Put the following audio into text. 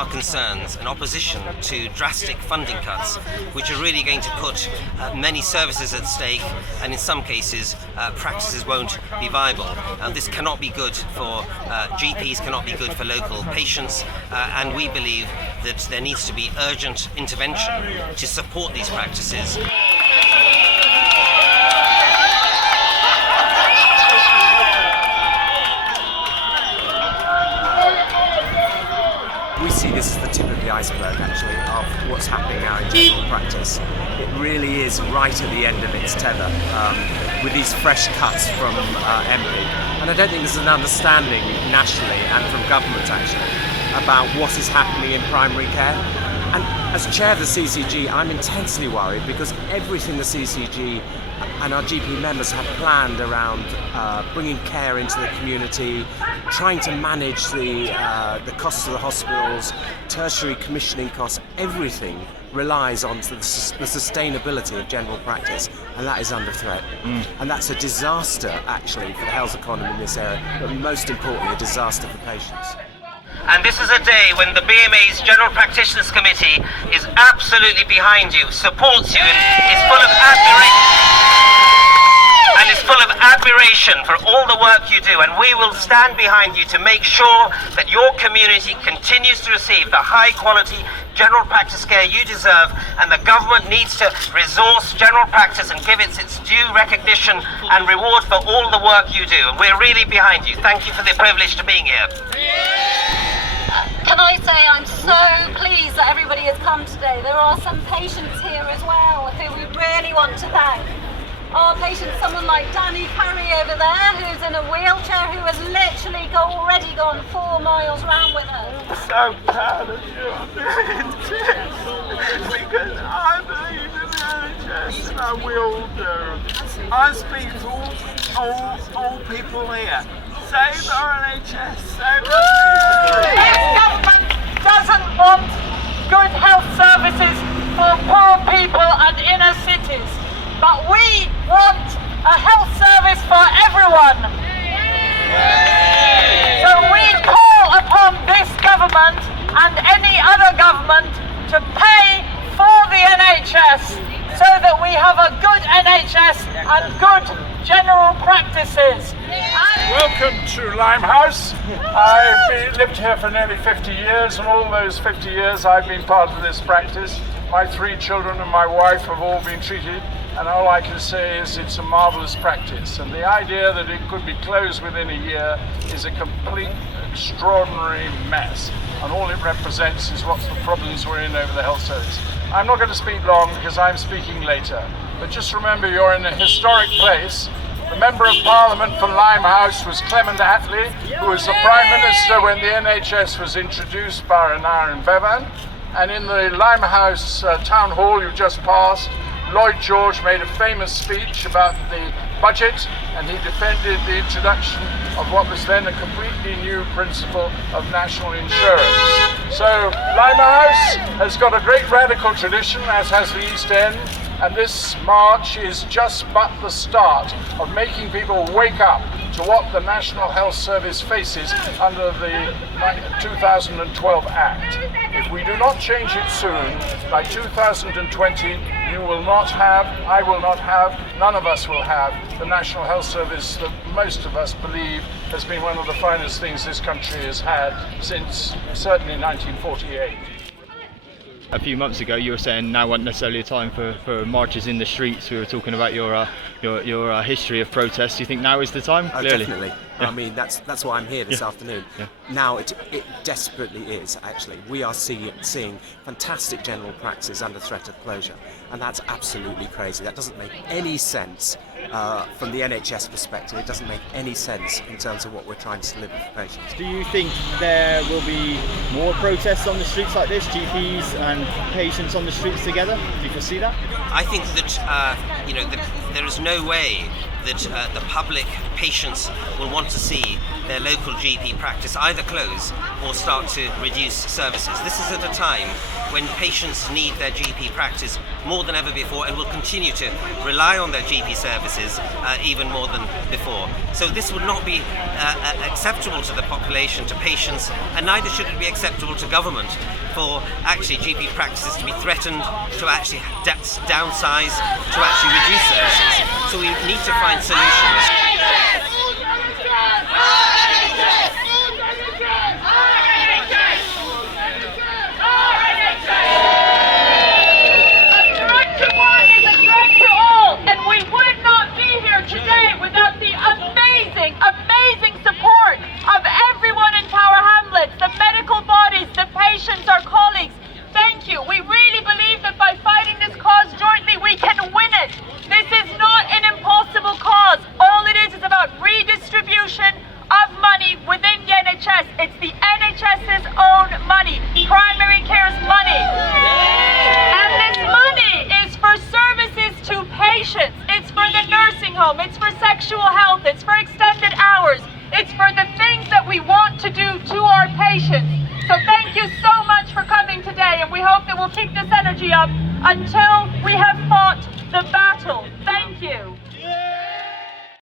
our concerns and opposition to drastic funding cuts, which are really going to put many services at stake, and in some cases practices won't be viable. And this cannot be good for GPs, cannot be good for local patients, and we believe that there needs to be urgent intervention to support these practices. We see this as the tip of the iceberg, actually, of what's happening now in general practice. It really is right at the end of its tether, with these fresh cuts from MP. And I don't think there's an understanding nationally and from government, actually, about what is happening in primary care. And as chair of the CCG, I'm intensely worried because everything the CCG and our GP members have planned around bringing care into the community, trying to manage the costs of the hospitals, tertiary commissioning costs, everything relies on the sustainability of general practice, and that is under threat. And that's a disaster, actually, for the health economy in this area, but most importantly, a disaster for patients. And this is a day when the BMA's General Practitioners Committee is absolutely behind you, supports you, and is full of admiration for all the work you do. And we will stand behind you to make sure that your community continues to receive the high quality general practice care you deserve, and the government needs to resource general practice and give it its due recognition and reward for all the work you do. And we're really behind you. Thank you for the privilege to being here. Can I say I'm so pleased that everybody has come today. There are some patients here as well who we really want to thank. Our patients, someone like Danny Carey over there, who's in a wheelchair, who has literally already gone 4 miles round with her. I'm so proud of you, because I believe in the NHS and I will do. I speak to all people here. Save our NHS, save our NHS. This government doesn't want good health services for poor people and inner cities, but we want a health service for everyone. So we call upon this government and any other government to pay for the NHS so that we have a good NHS and good general practices. Welcome to Limehouse. I've lived here for nearly 50 years, and all those 50 years I've been part of this practice. My 3 children and my wife have all been treated, and all I can say is it's a marvellous practice. And the idea that it could be closed within a year is a complete, extraordinary mess. And all it represents is what the problems we're in over the health service. I'm not going to speak long because I'm speaking later. But just remember, you're in a historic place. The Member of Parliament for Limehouse was Clement Attlee, who was the Prime Minister when the NHS was introduced by Aaron Bevan. And in the Limehouse Town Hall you just passed, Lloyd George made a famous speech about the budget, and he defended the introduction of what was then a completely new principle of national insurance. So Limehouse has got a great radical tradition, as has the East End, and this march is just but the start of making people wake up to what the National Health Service faces under the 2012 Act. If we do not change it soon, by 2020, you will not have, I will not have, none of us will have the National Health Service that most of us believe has been one of the finest things this country has had since certainly 1948. A few months ago you were saying now wasn't necessarily a time for marches in the streets. We were talking about your history of protests. Do you think now is the time? Oh, Clearly. definitely. Yeah. I mean, that's why I'm here this afternoon. Yeah. Now it desperately is, actually. We are seeing fantastic general practice under threat of closure, and that's absolutely crazy. That doesn't make any sense from the NHS perspective. It doesn't make any sense in terms of what we're trying to deliver for patients. Do you think there will be more protests on the streets like this, GPs and patients on the streets together? Do you foresee that? I think that there is no way that the public, patients will want to see their local GP practice either close or start to reduce services. This is at a time when patients need their GP practice more than ever before and will continue to rely on their GP services even more than before. So this would not be acceptable to the population, to patients, and neither should it be acceptable to government for actually GP practices to be threatened, to actually downsize, to actually reduce services. So we need to find solutions. Today without the amazing support of everyone in Tower Hamlets, the medical bodies, the patients, our colleagues. Thank you. We really believe that by fighting this cause jointly, we can win it. This is not an impossible cause. All it is about redistribution of money within the NHS. It's the NHS's own money, primary care's money. And this money is for services to patients. It's for the nursing home. It's for sexual health. It's for extended hours. It's for the things that we want to do to our patients. So thank you so much for coming today, and we hope that we'll keep this energy up until we have fought the battle. Thank you.